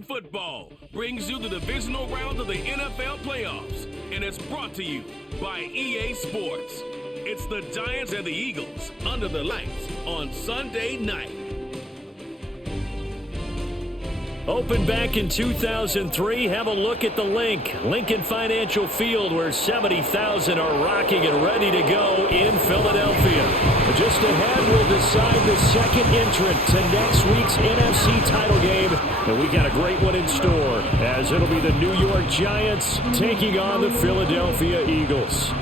American football brings you the divisional round of the NFL playoffs, and it's brought to you by EA Sports. It's the Giants and the Eagles under the lights on Sunday night. Opened back in 2003, have a look at the Lincoln Financial Field, where 70,000 are rocking and ready to go in Philadelphia. Just ahead, we'll decide the second entrant to next week's NFC title game, and we got a great one in store, as it'll be the New York Giants taking on the Philadelphia Eagles.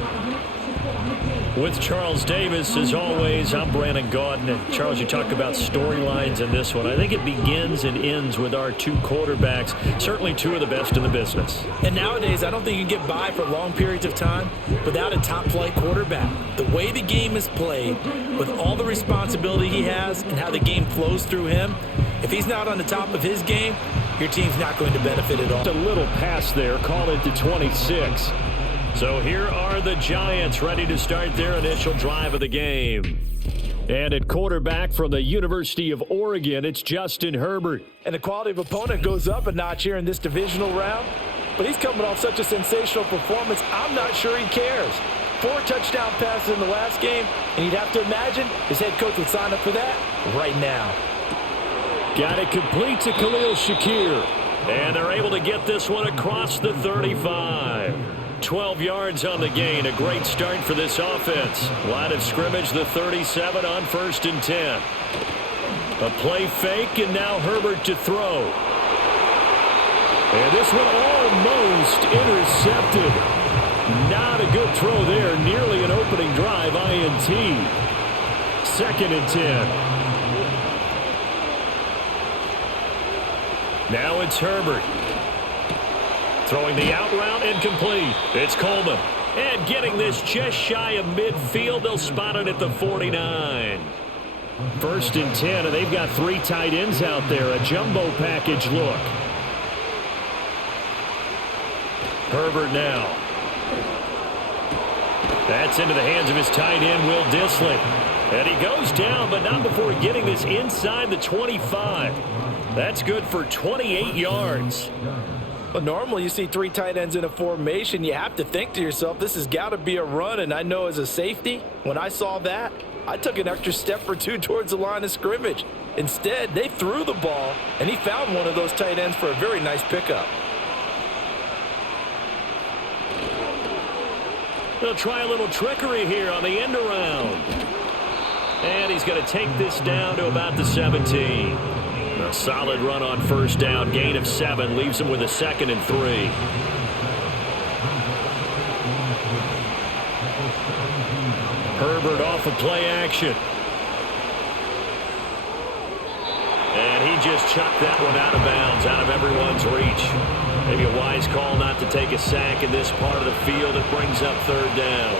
With Charles Davis, as always, I'm Brandon Gaudin. And Charles, you talk about storylines in this one. I think it begins and ends with our two quarterbacks, certainly two of the best in the business. And nowadays, I don't think you can get by for long periods of time without a top-flight quarterback. The way the game is played, with all the responsibility he has and how the game flows through him, if he's not on the top of his game, your team's not going to benefit at all. A little pass there, call it to 26. So here are the Giants ready to start their initial drive of the game. And at quarterback from the University of Oregon, it's Justin Herbert. And the quality of opponent goes up a notch here in this divisional round. But he's coming off such a sensational performance, I'm not sure he cares. 4 touchdown passes in the last game, and you'd have to imagine his head coach would sign up for that right now. Got it complete to Khalil Shakir. And they're able to get this one across the 35. 12 yards on the gain. A great start for this offense. Line of scrimmage, the 37 on 1st and 10. A play fake, and now Herbert to throw. And this one almost intercepted. Not a good throw there. Nearly an opening drive, INT. 2nd and 10. Now it's Herbert. Throwing the out route, incomplete. It's Coleman. And getting this just shy of midfield. They'll spot it at the 49. 1st and 10, and they've got 3 tight ends out there. A jumbo package look. Herbert now. That's into the hands of his tight end, Will Dissly. And he goes down, but not before getting this inside the 25. That's good for 28 yards. Well, normally you see 3 tight ends in a formation. You have to think to yourself, this has got to be a run. And I know as a safety, when I saw that, I took an extra step or 2 towards the line of scrimmage. Instead, they threw the ball, and he found one of those tight ends for a very nice pickup. They'll try a little trickery here on the end around. And he's going to take this down to about the 17. A solid run on 1st down, gain of 7, leaves him with a 2nd and 3. Herbert off of play action. And he just chucked that one out of bounds, out of everyone's reach. Maybe a wise call not to take a sack in this part of the field. It brings up 3rd down.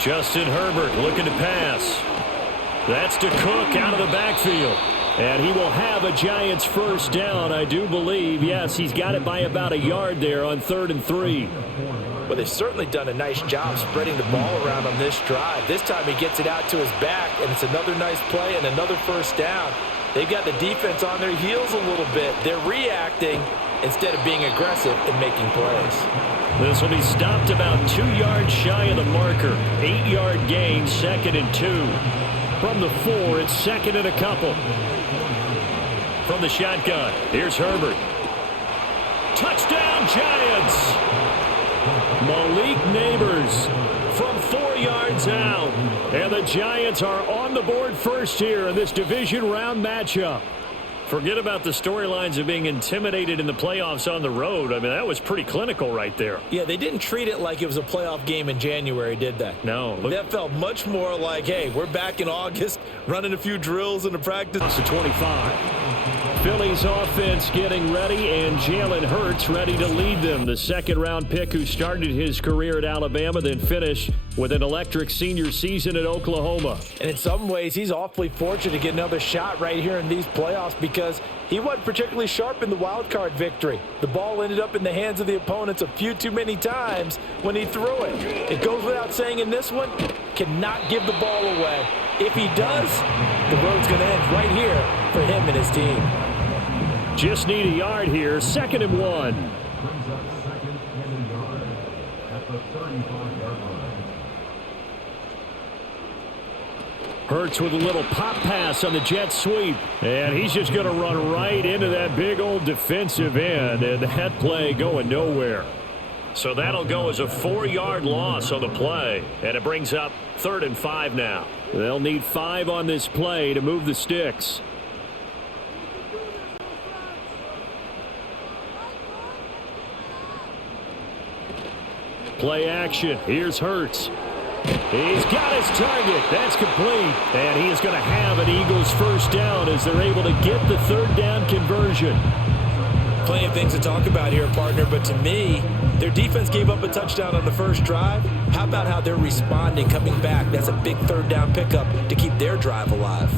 Justin Herbert looking to pass. That's to Cook out of the backfield. And he will have a Giants 1st down, I do believe. Yes, he's got it by about a yard there on 3rd and 3. Well, they've certainly done a nice job spreading the ball around on this drive. This time he gets it out to his back, and it's another nice play and another 1st down. They've got the defense on their heels a little bit. They're reacting instead of being aggressive and making plays. This will be stopped about 2 yards shy of the marker. 8-yard gain, 2nd and 2. From the 4, it's 2nd and a couple. From the shotgun, here's Herbert. Touchdown, Giants! Malik Neighbors from 4 yards out. And the Giants are on the board first here in this division round matchup. Forget about the storylines of being intimidated in the playoffs on the road. I mean, that was pretty clinical right there. Yeah, they didn't treat it like it was a playoff game in January, did they? No. That felt much more like, hey, we're back in August, running a few drills in the practice. Across the 25. Philly's offense getting ready, and Jalen Hurts ready to lead them. The 2nd-round pick who started his career at Alabama, then finished with an electric senior season at Oklahoma. And in some ways, he's awfully fortunate to get another shot right here in these playoffs because he wasn't particularly sharp in the wild card victory. The ball ended up in the hands of the opponents a few too many times when he threw it. It goes without saying in this one, cannot give the ball away. If he does, the road's going to end right here for him and his team. Just need a yard here. 2nd and 1. Hurts with a little pop pass on the jet sweep. And he's just going to run right into that big old defensive end. And that play going nowhere. So that'll go as a 4-yard loss on the play. And it brings up 3rd and 5 now. They'll need 5 on this play to move the sticks. Play action. Here's Hurts. He's got his target. That's complete. And he is going to have an Eagles first down as they're able to get the 3rd down conversion. Plenty of things to talk about here, partner, but to me, their defense gave up a touchdown on the first drive. How about how they're responding, coming back? That's a big 3rd down pickup to keep their drive alive.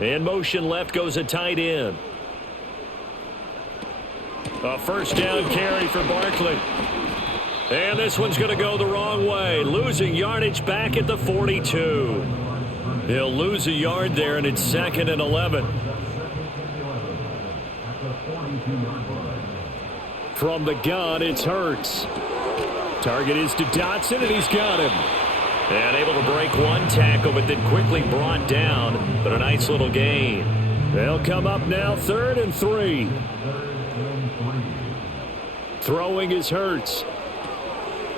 In motion left goes a tight end. A first down carry for Barkley. And this one's going to go the wrong way. Losing yardage back at the 42. He'll lose a yard there, and it's 2nd and 11. From the gun, it's Hurts. Target is to Dotson, and he's got him. And able to break one tackle, but then quickly brought down. But a nice little gain. They'll come up now, 3rd and 3. Throwing is Hurts.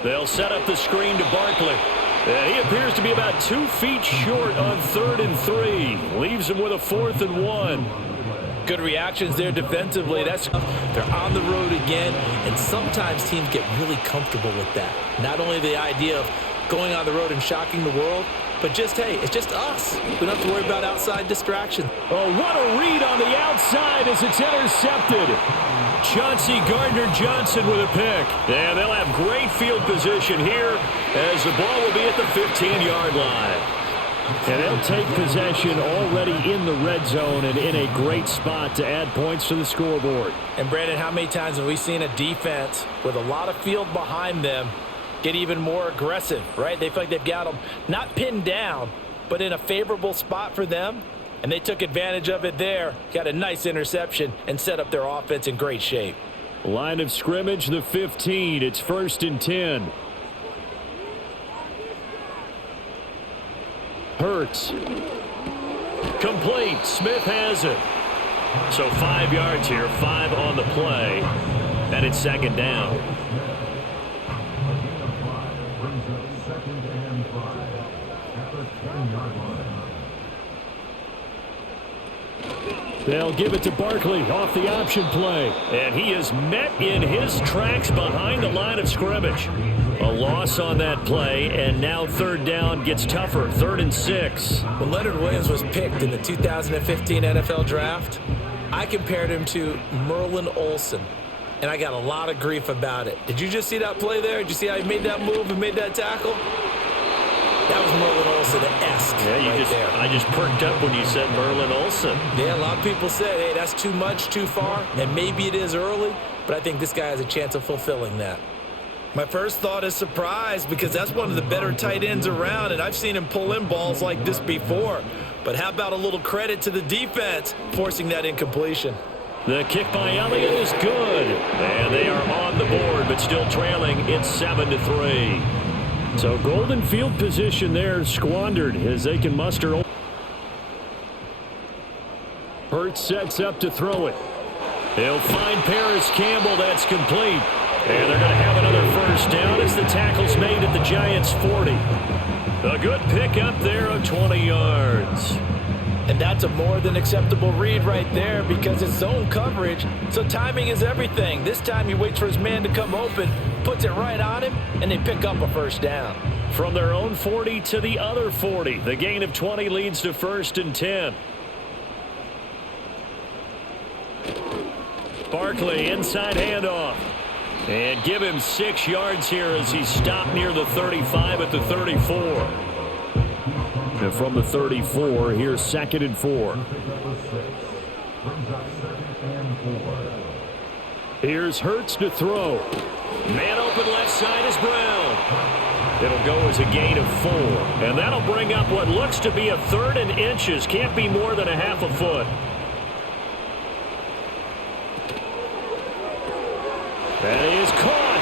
They'll set up the screen to Barkley. And he appears to be about 2 feet short on 3rd and 3. Leaves him with a 4th and 1. Good reactions there defensively. They're on the road again, and sometimes teams get really comfortable with that. Not only the idea of going on the road and shocking the world, but just, hey, it's just us. We don't have to worry about outside distractions. Oh, what a read on the outside as it's intercepted. Chauncey Gardner-Johnson with a pick. And they'll have great field position here as the ball will be at the 15-yard line. And they'll take possession already in the red zone and in a great spot to add points to the scoreboard. And, Brandon, how many times have we seen a defense with a lot of field behind them get even more aggressive, right? They feel like they've got them not pinned down, but in a favorable spot for them. And they took advantage of it there. Got a nice interception and set up their offense in great shape. Line of scrimmage, the 15. It's 1st and 10. Hurts. Complete. Smith has it. So 5 yards here, 5 on the play. And it's 2nd down. They'll give it to Barkley off the option play. And he is met in his tracks behind the line of scrimmage. A loss on that play, and now 3rd down gets tougher. 3rd and 6. When Leonard Williams was picked in the 2015 NFL Draft, I compared him to Merlin Olsen, and I got a lot of grief about it. Did you just see that play there? Did you see how he made that move and made that tackle? That was Merlin Olsen-esque. Yeah, I just perked up when you said Merlin Olsen. Yeah, a lot of people said, hey, that's too much, too far, and maybe it is early, but I think this guy has a chance of fulfilling that. My first thought is surprise, because that's one of the better tight ends around, and I've seen him pull in balls like this before. But how about a little credit to the defense forcing that incompletion? The kick by Elliott is good, and they are on the board, but still trailing. It's 7-3. So golden field position there squandered as they can muster. Hurts sets up to throw it. He'll find Paris Campbell. That's complete. And they're going to have another first down as the tackle's made at the Giants' 40. A good pickup there of 20 yards. And that's a more than acceptable read right there because it's zone coverage, so timing is everything. This time he waits for his man to come open, puts it right on him, and they pick up a first down. From their own 40 to the other 40. The gain of 20 leads to 1st and 10. Barkley inside handoff. And give him 6 yards here as he stopped near the 35 at the 34. And from the 34, here's 2nd and 4. Here's Hurts to throw. Man open left side is Brown. It'll go as a gain of 4. And that'll bring up what looks to be a 3rd and inches. Can't be more than a half a foot. That is caught.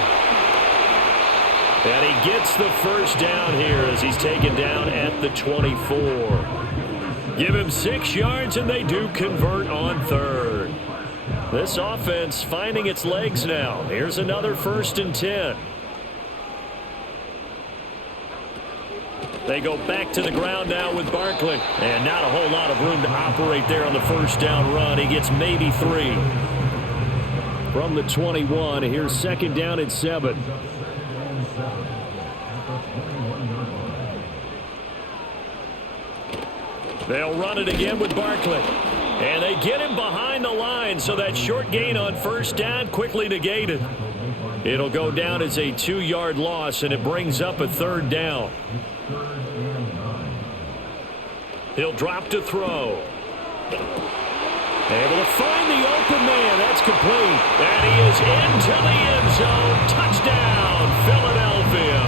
And he gets the first down here as he's taken down at the 24. Give him 6 yards, and they do convert on 3rd. This offense finding its legs now. Here's another 1st and 10. They go back to the ground now with Barkley. And not a whole lot of room to operate there on the first down run. He gets maybe 3. From the 21, here's 2nd down and 7. They'll run it again with Barkley. And they get him behind the line, so that short gain on 1st down quickly negated. It'll go down as a 2-yard loss, and it brings up a 3rd down. He'll drop to throw. Able to find the open man. That's complete. And he is into the end zone. Touchdown, Philadelphia.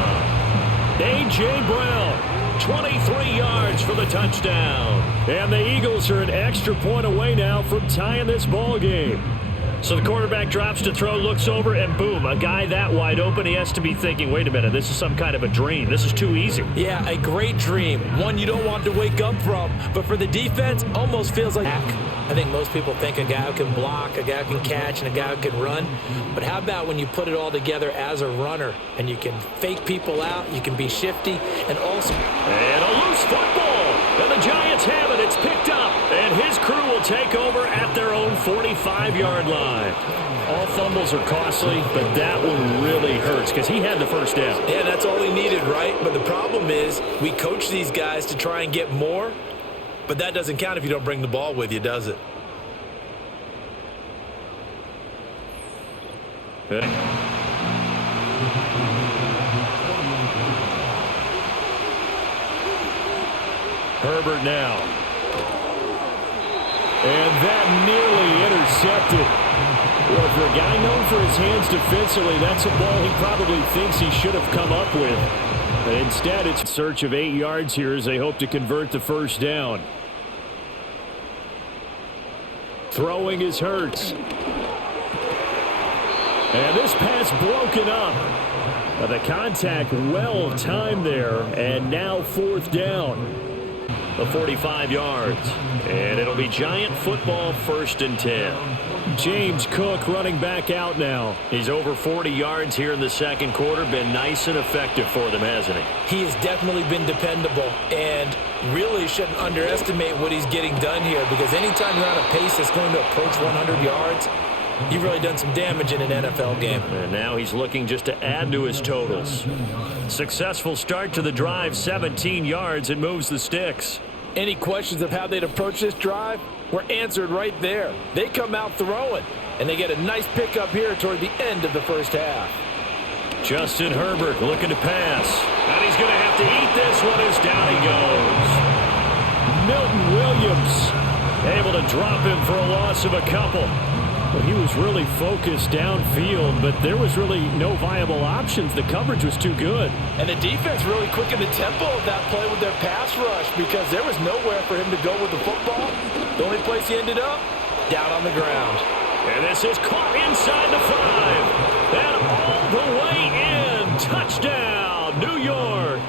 A.J. Brown, 23 yards for the touchdown. And the Eagles are an extra point away now from tying this ball game. So the quarterback drops to throw, looks over, and boom, a guy that wide open, he has to be thinking, wait a minute, this is some kind of a dream. This is too easy. Yeah, a great dream. One you don't want to wake up from. But for the defense, almost feels like... I think most people think a guy who can block, a guy who can catch, and a guy who can run. But how about when you put it all together as a runner, and you can fake people out, you can be shifty, and also... And a loose football! And the Giants have it. It's picked up. And his crew will take over at their own 45-yard line. All fumbles are costly, but that one really hurts because he had the first down. Yeah, that's all he needed, right? But the problem is we coach these guys to try and get more, but that doesn't count if you don't bring the ball with you, does it? Okay. Herbert now. And that nearly intercepted. Well, for a guy known for his hands defensively, that's a ball he probably thinks he should have come up with. But instead, it's a search of 8 yards here as they hope to convert the first down. Throwing is Hurts. And this pass broken up. But the contact well timed there. And now 4th down. The 45 yards. And it'll be Giant football, 1st and 10. James Cook running back out now. He's over 40 yards here in the second quarter. Been nice and effective for them, hasn't he? He has definitely been dependable and really shouldn't underestimate what he's getting done here, because anytime you're on a pace that's going to approach 100 yards, you've really done some damage in an NFL game. And now he's looking just to add to his totals. Successful start to the drive, 17 yards, and moves the sticks. Any questions of how they'd approach this drive were answered right there. They come out throwing, and they get a nice pickup here toward the end of the first half. Justin Herbert looking to pass. And he's going to have to eat this one as down he goes. Milton Williams able to drop him for a loss of a couple. Well, he was really focused downfield, but there was really no viable options. The coverage was too good. And the defense really quickened the tempo of that play with their pass rush, because there was nowhere for him to go with the football. The only place he ended up, down on the ground. And this is caught inside the 5. And all the way in. Touchdown, New York.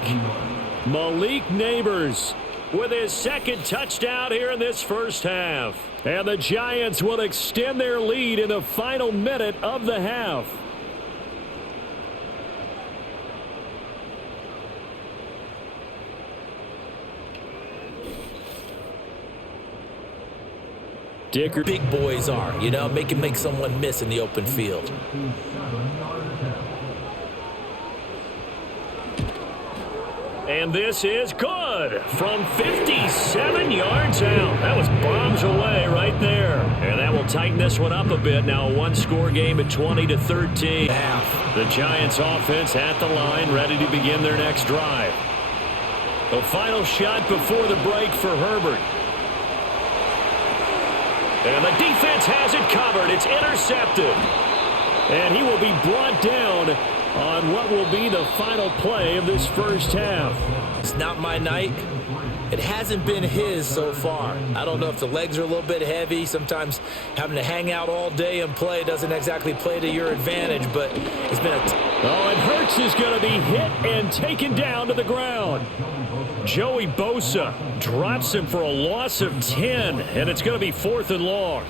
Malik Neighbors with his 2nd touchdown here in this first half. And the Giants will extend their lead in the final minute of the half. Dicker. Big boys are, you know, make someone miss in the open field. And this is good from 57 yards out. That was bombs away right there. And that will tighten this one up a bit. Now a one-score game at 20-13. The Giants offense at the line, ready to begin their next drive. The final shot before the break for Herbert. And the defense has it covered. It's intercepted. And he will be brought down on what will be the final play of this first half. It's not my night. It hasn't been his so far. I don't know if the legs are a little bit heavy. Sometimes having to hang out all day and play doesn't exactly play to your advantage, but it's been and Hurts is going to be hit and taken down to the ground. Joey Bosa drops him for a loss of 10, and it's going to be 4th and long.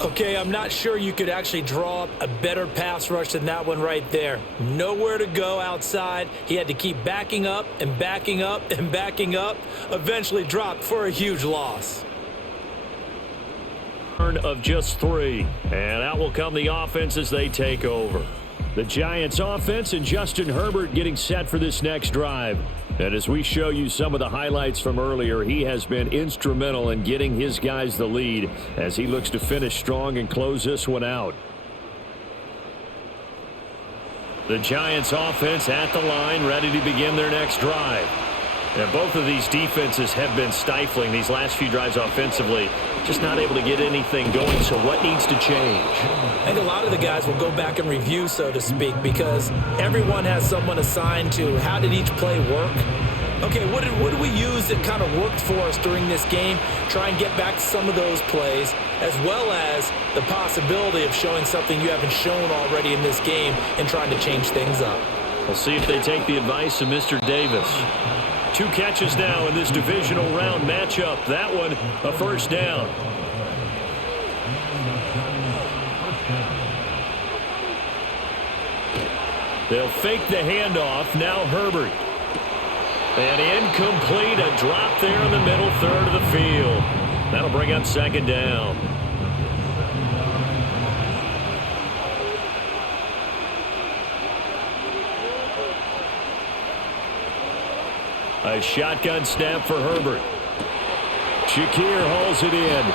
Okay, I'm not sure you could actually draw up a better pass rush than that one right there. Nowhere to go outside. He had to keep backing up and backing up and backing up. Eventually dropped for a huge loss. Of just 3, and out will come the offense as they take over. The Giants offense and Justin Herbert getting set for this next drive. And as we show you some of the highlights from earlier, he has been instrumental in getting his guys the lead as he looks to finish strong and close this one out. The Giants offense at the line, ready to begin their next drive. And both of these defenses have been stifling these last few drives offensively. Just not able to get anything going, so what needs to change? I think a lot of the guys will go back and review, so to speak, because everyone has someone assigned to how did each play work. Okay, what did we use that kind of worked for us during this game? Try and get back to some of those plays, as well as the possibility of showing something you haven't shown already in this game and trying to change things up. We'll see if they take the advice of Mr. Davis. 2 catches now in this divisional round matchup. That one, a first down. They'll fake the handoff. Now Herbert. And incomplete. A drop there in the middle third of the field. That'll bring up 2nd down. A shotgun snap for Herbert. Shakir hauls it in.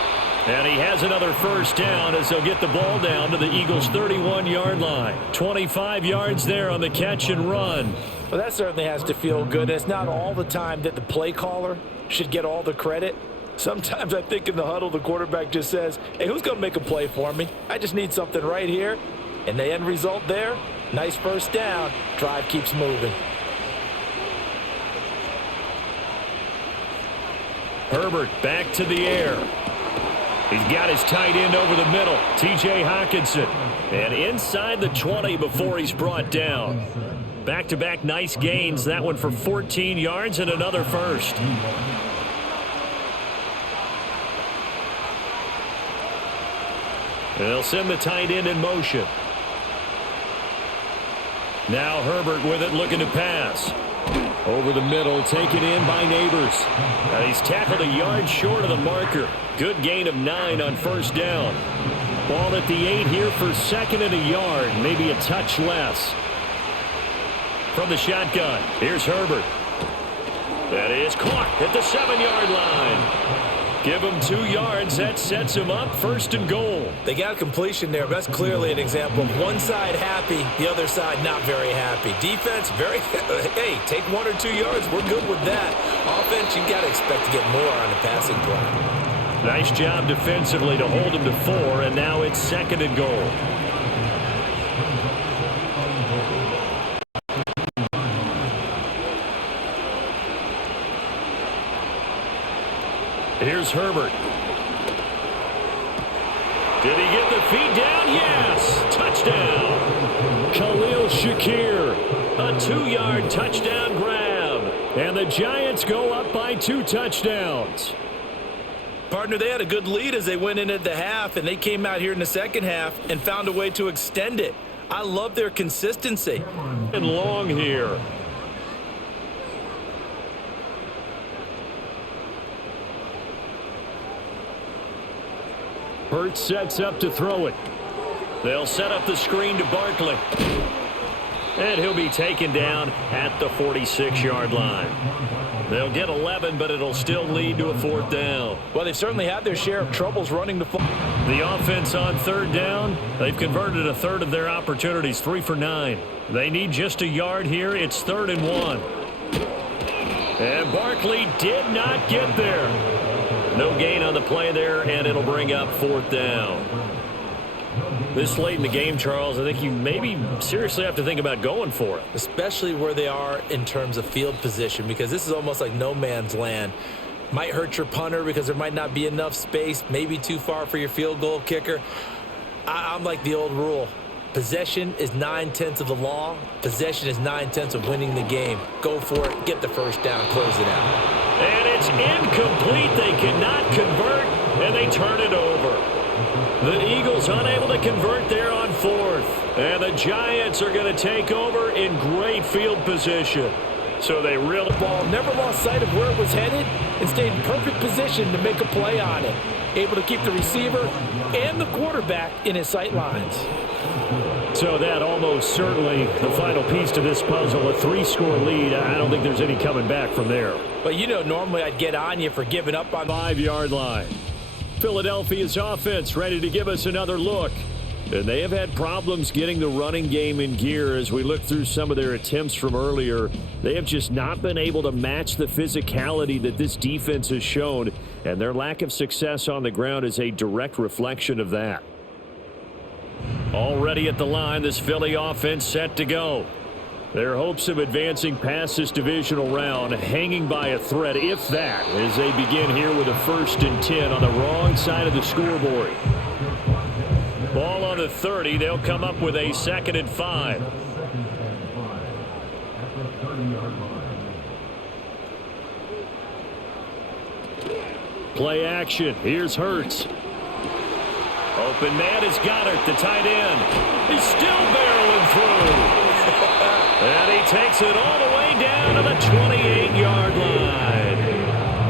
And he has another first down as they'll get the ball down to the Eagles' 31-yard line. 25 yards there on the catch and run. Well, that certainly has to feel good. It's not all the time that the play caller should get all the credit. Sometimes I think in the huddle, the quarterback just says, hey, who's going to make a play for me? I just need something right here. And the end result there, nice first down. Drive keeps moving. Herbert back to the air. He's got his tight end over the middle, T.J. Hockenson. And inside the 20 before he's brought down. Back-to-back nice gains. That one for 14 yards and another first. They'll send the tight end in motion. Now Herbert with it, looking to pass. Over the middle, taken in by Neighbors. And he's tackled a yard short of the marker. Good gain of 9 on first down. Ball at the 8 here for 2nd and a yard, maybe a touch less. From the shotgun, here's Herbert. That is caught at the 7-yard line. Give him 2 yards. That sets him up 1st and goal. They got a completion there. That's clearly an example of one side happy, the other side not very happy. Defense, very, hey, take 1 or 2 yards. We're good with that. Offense, you got to expect to get more on the passing play. Nice job defensively to hold him to 4, and now it's 2nd and goal. Here's Herbert. Did he get the feet down? Yes! Touchdown! Khalil Shakir. A 2-yard touchdown grab. And the Giants go up by 2 touchdowns. Partner, they had a good lead as they went into the half, and they came out here in the second half and found a way to extend it. I love their consistency. And long here. Hurts sets up to throw it. They'll set up the screen to Barkley. And he'll be taken down at the 46-yard line. They'll get 11, but it'll still lead to a 4th down. Well, they've certainly had their share of troubles running the football. The offense on 3rd down, they've converted a third of their opportunities, 3 for 9. They need just a yard here. It's 3rd and 1. And Barkley did not get there. No gain on the play there, and it'll bring up 4th down. This late in the game, Charles, I think you maybe seriously have to think about going for it. Especially where they are in terms of field position, because this is almost like no man's land. Might hurt your punter because there might not be enough space, maybe too far for your field goal kicker. I'm like the old rule. Possession is 9/10 of the law. Possession is 9/10 of winning the game. Go for it. Get the first down. Close it out. And it's incomplete. They cannot convert, and they turn it over. The Eagles unable to convert there on fourth. And the Giants are going to take over in great field position. So they reeled the ball, never lost sight of where it was headed, and stayed in perfect position to make a play on it. Able to keep the receiver and the quarterback in his sight lines. So that almost certainly the final piece to this puzzle, a 3-score lead. I don't think there's any coming back from there. But you know, normally I'd get on you for giving up on 5-yard line. Philadelphia's offense ready to give us another look. And they have had problems getting the running game in gear as we look through some of their attempts from earlier. They have just not been able to match the physicality that this defense has shown, and their lack of success on the ground is a direct reflection of that. Already at the line, this Philly offense set to go. Their hopes of advancing past this divisional round hanging by a thread, if that, as they begin here with a 1st and 10 on the wrong side of the scoreboard. Ball on the 30. They'll come up with a 2nd and 5. Play action. Here's Hurts. Open man is Goddard, the tight end. He's still barreling through. And he takes it all the way down to the 28-yard line.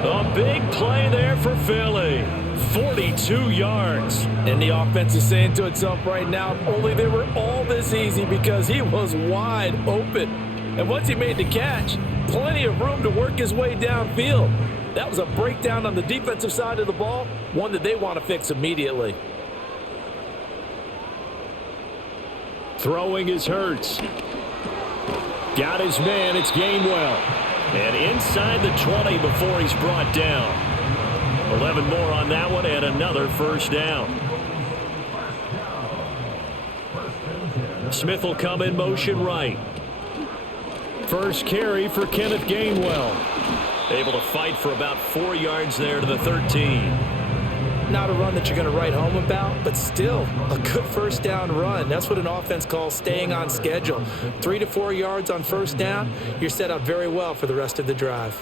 A big play there for Philly. 42 yards. And the offense is saying to itself right now, only they were all this easy because he was wide open. And once he made the catch, plenty of room to work his way downfield. That was a breakdown on the defensive side of the ball, one that they want to fix immediately. Throwing is Hurts. Got his man, it's Gainwell. And inside the 20 before he's brought down. 11 more on that one and another 1st down. Smith will come in motion right. First carry for Kenneth Gainwell. Able to fight for about 4 yards there to the 13. Not a run that you're going to write home about, but still a good 1st down run. That's what an offense calls staying on schedule. 3 to 4 yards on 1st down, you're set up very well for the rest of the drive.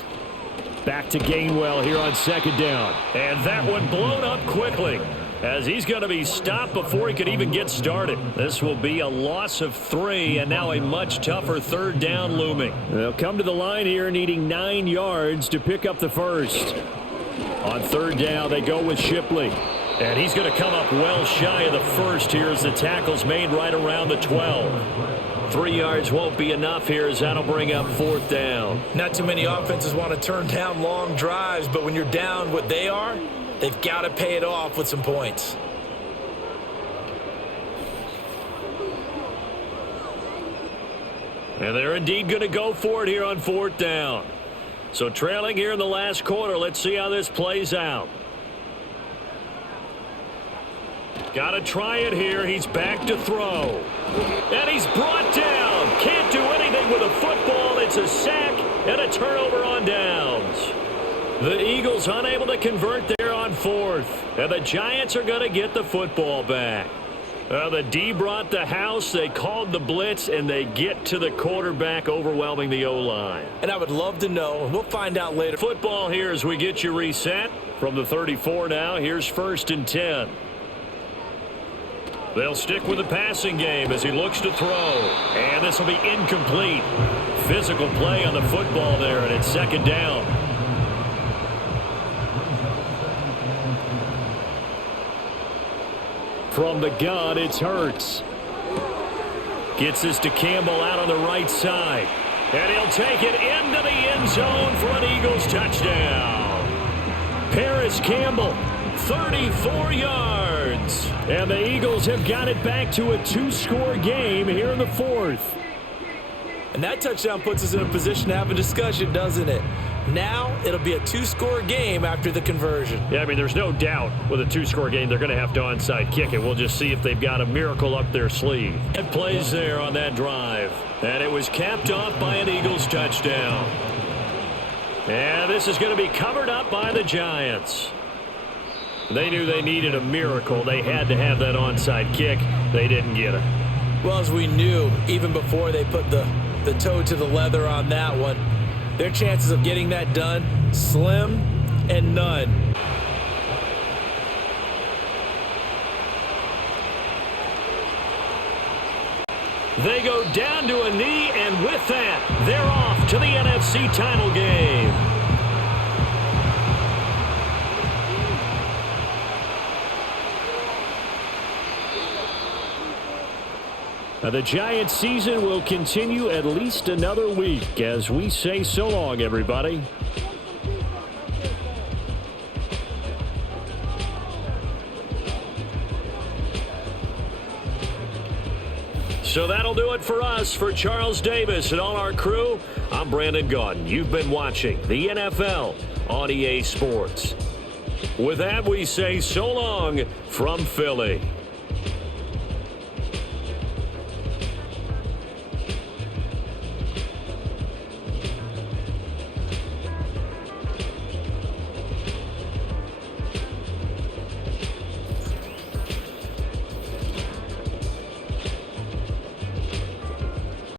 Back to Gainwell here on 2nd down. And that one blown up quickly as he's going to be stopped before he could even get started. This will be a loss of 3 and now a much tougher 3rd down looming. They'll come to the line here needing 9 yards to pick up the 1st. On 3rd down, they go with Shipley. And he's going to come up well shy of the 1st here as the tackle's made right around the 12. 3 yards won't be enough here as that'll bring up 4th down. Not too many offenses want to turn down long drives, but when you're down what they are, they've got to pay it off with some points. And they're indeed going to go for it here on 4th down. So trailing here in the last quarter, let's see how this plays out. Got to try it here. He's back to throw. And he's brought down. Can't do anything with a football. It's a sack and a turnover on downs. The Eagles unable to convert there on 4th. And the Giants are going to get the football back. The D brought the house. They called the blitz, and they get to the quarterback, overwhelming the O-line. And I would love to know, and we'll find out later. Football here as we get you reset. From the 34 now, here's 1st and 10. They'll stick with the passing game as he looks to throw. And this will be incomplete. Physical play on the football there, and it's 2nd down. From the gun, it's Hurts. Gets this to Campbell out on the right side. And he'll take it into the end zone for an Eagles touchdown. Paris Campbell, 34 yards. And the Eagles have got it back to a 2-score game here in the 4th. And that touchdown puts us in a position to have a discussion, doesn't it? Now it'll be a 2-score game after the conversion. Yeah, I mean, there's no doubt with a 2-score game they're going to have to onside kick it. We'll just see if they've got a miracle up their sleeve. It plays there on that drive. And it was capped off by an Eagles touchdown. And this is going to be covered up by the Giants. They knew they needed a miracle. They had to have that onside kick. They didn't get it. Well, as we knew, even before they put the toe to the leather on that one, their chances of getting that done, slim and none. They go down to a knee, and with that, they're off to the NFC title game. Now, the Giants season will continue at least another week as we say so long, everybody. So that'll do it for us. For Charles Davis and all our crew, I'm Brandon Gaudin. You've been watching the NFL on EA Sports. With that, we say so long from Philly.